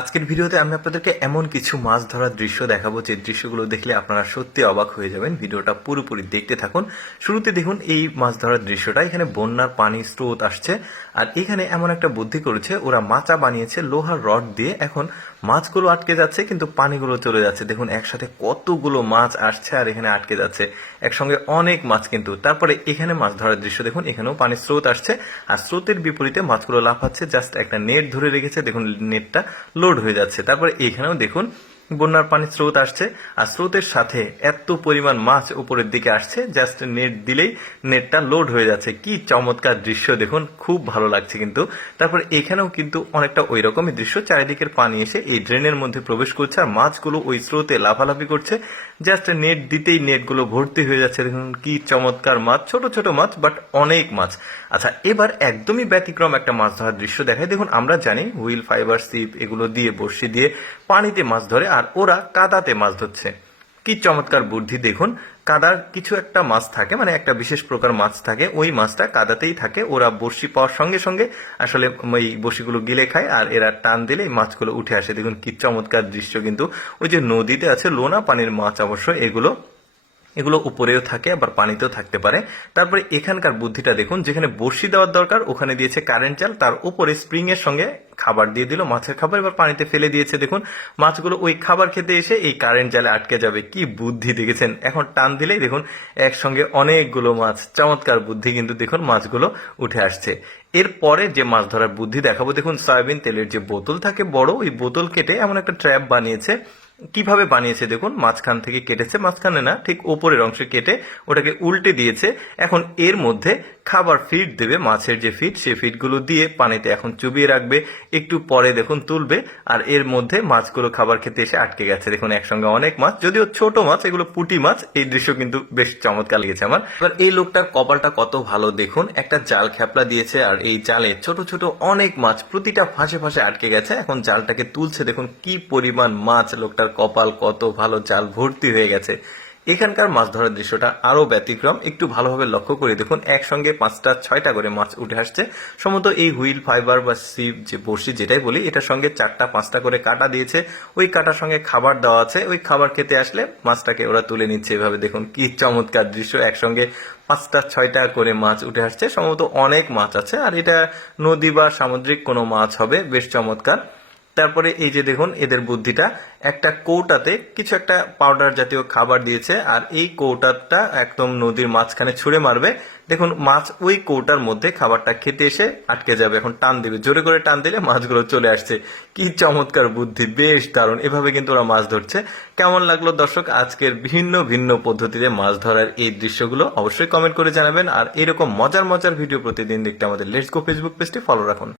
আজকের ভিডিওতে আমি আপনাদেরকে এমন কিছু মাছ ধরার দৃশ্য দেখাবো যে দৃশ্যগুলো দেখলে আপনারা সত্যি অবাক হয়ে যাবেন। ভিডিওটা পুরোপুরি দেখতে থাকুন। শুরুতে দেখুন এই মাছ ধরার দৃশ্যটা, এখানে বন্যার পানি স্রোত আসছে আর এখানে এমন একটা বুদ্ধি করেছে, ওরা মাচা বানিয়েছে লোহার রড দিয়ে। এখন মাছগুলো আটকে যাচ্ছে কিন্তু পানিগুলো চলে যাচ্ছে। দেখুন একসাথে কতগুলো মাছ আসছে আর এখানে আটকে যাচ্ছে, একসঙ্গে অনেক মাছ কিন্তু। তারপরে এখানে মাছ ধরার দৃশ্য দেখুন, এখানেও পানির স্রোত আসছে আর স্রোতের বিপরীতে মাছগুলো লাফাচ্ছে। জাস্ট একটা নেট ধরে রেখেছে, দেখুন নেটটা লোড হয়ে যাচ্ছে। তারপরে এখানেও দেখুন বন্যার পানির স্রোত আসছে আর স্রোতের সাথে এত পরিমাণ মাছ উপরের দিকে আসছে, জাস্ট নেট দিলেই নেটটা লোড হয়ে যাচ্ছে। কি চমৎকার দৃশ্য দেখুন, খুব ভালো লাগছে কিন্তু। তারপরে এখানেও কিন্তু অনেকটা ওই রকমই দৃশ্য, চারিদিকের পানি এসে এই ড্রেনের মধ্যে প্রবেশ করছে আর মাছগুলো ওই স্রোতে লাফালাফি করছে। জাস্ট নেট দিতেই নেটগুলো ভর্তি হয়ে যাচ্ছে। দেখুন কি চমৎকার মাছ, ছোট ছোট মাছ বাট অনেক মাছ। আচ্ছা, এবার একদমই ব্যতিক্রম একটা মাছ ধরার দৃশ্য দেখায়। দেখুন আমরা জানি হুইল, ফাইবার, সিপ এগুলো দিয়ে বড়শি দিয়ে পানিতে মাছ ধরে আর ওরা কাদাতে মাছ ধরছে। কি চমৎকার বুদ্ধি দেখুন। কাদার কিছু একটা মাছ থাকে, মানে একটা বিশেষ প্রকার মাছ থাকে, ওই মাছটা কাদাতেই থাকে। ওরা বড়শি পাওয়ার সঙ্গে সঙ্গে আসলে ওই বড়শিগুলো গিলে খায় আর এরা টান দিলে এই মাছগুলো উঠে আসে। দেখুন কি চমৎকার দৃশ্য কিন্তু। ওই যে নদীতে আছে লোনা পানির মাছ, অবশ্য এগুলো উপরেও থাকে আবার পানিতেও থাকতে পারে। তারপরে এখানকার বুদ্ধিটা দেখুন, যেখানে বড়শি দেওয়ার দরকার ওখানে দিয়েছে কারেন্ট জাল, তার উপরে স্প্রিং এর সঙ্গে খাবার দিয়ে দিল, মাছের খাবার, এবার পানিতে ফেলে দিয়েছে। দেখুন মাছগুলো ওই খাবার খেতে এসে এই কারেন্ট জালে আটকে যাবে। কি বুদ্ধি দেখেছেন, এখন টান দিলেই দেখুন একসঙ্গে অনেকগুলো মাছ। চমৎকার বুদ্ধি কিন্তু। দেখুন মাছগুলো উঠে আসছে। এরপরে যে মাছ ধরার বুদ্ধি দেখাবো, দেখুন সয়াবিন তেলের যে বোতল থাকে বড়, ওই বোতল কেটে এমন একটা ট্র্যাপ বানিয়েছে। কিভাবে বানিয়েছে দেখুন, মাঝখান থেকে কেটেছে, মাঝখানে না ঠিক উপরের অংশে কেটে ওটাকে উল্টে দিয়েছে। এখন এর মধ্যে খাবার ফিড দেবে, মাছের যে ফিড, সেই ফিডগুলো দিয়ে পানিতে এখন চুবিয়ে রাখবে। একটু পরে দেখুন তুলবে আর এর মধ্যে মাছগুলো খাবার খেতে এসে আটকে গেছে। দেখুন একসঙ্গে অনেক মাছ, যদিও ছোট মাছ, এগুলো পুঁটি মাছ। এই দৃশ্য কিন্তু বেশ চমৎকার লেগেছে আমার। এবার এই লোকটার কপালটা কত ভালো দেখুন, একটা জাল খ্যাপলা দিয়েছে আর এই জালে ছোট ছোট অনেক মাছ প্রতিটা ফাঁসে ফাঁসে আটকে গেছে। এখন জালটাকে তুলছে, দেখুন কি পরিমাণ মাছ। লোকটার কপাল কত ভালো, জাল ভর্তি হয়ে গেছে। এখানকার মাছ ধরার দৃশ্যটা আরো ব্যতিক্রম। একটু ভালোভাবে লক্ষ্য করে দেখুন, একসঙ্গে 5টা 6টা করে মাছ উঠে আসছে। সম্ভবত এই হুইল, ফাইবার বা সিপ যে বড়শি যেটাই বলি, এটার সঙ্গে 4টা 5টা করে কাটা দিয়েছে। ওই কাটার সঙ্গে খাবার দেওয়া আছে, ওই খাবার খেতে আসলে মাছটাকে ওরা তুলে নিচ্ছে। এভাবে দেখুন কি চমৎকার দৃশ্য, একসঙ্গে 5টা 6টা করে মাছ উঠে আসছে। সম্ভবত অনেক মাছ আছে আর এটা নদী বা সামুদ্রিক কোনো মাছ হবে, বেশ চমৎকার। তারপরে এই যে দেখুন এদের বুদ্ধিটা, একটা কৌটাতে কিছু একটা পাউডার জাতীয় খাবার দিয়েছে আর এই কৌটাটা একদম নদীর মাঝখানে ছুঁড়ে মারবে। দেখুন মাছ ওই কৌটার মধ্যে খাবারটা খেতে এসে আটকে যাবে। এখন টান দিবে, জোরে করে টান দিলে মাছগুলো চলে আসছে। কি চমৎকার বুদ্ধি, বেশ দারুণ। এভাবে কিন্তু ওরা মাছ ধরছে। কেমন লাগলো দর্শক আজকের ভিন্ন ভিন্ন পদ্ধতিতে মাছ ধরার এই দৃশ্যগুলো? অবশ্যই কমেন্ট করে জানাবেন আর এরকম মজার মজার ভিডিও প্রতিদিন দেখতে আমাদের লেটস গো ফেসবুক পেজটি ফলো রাখুন।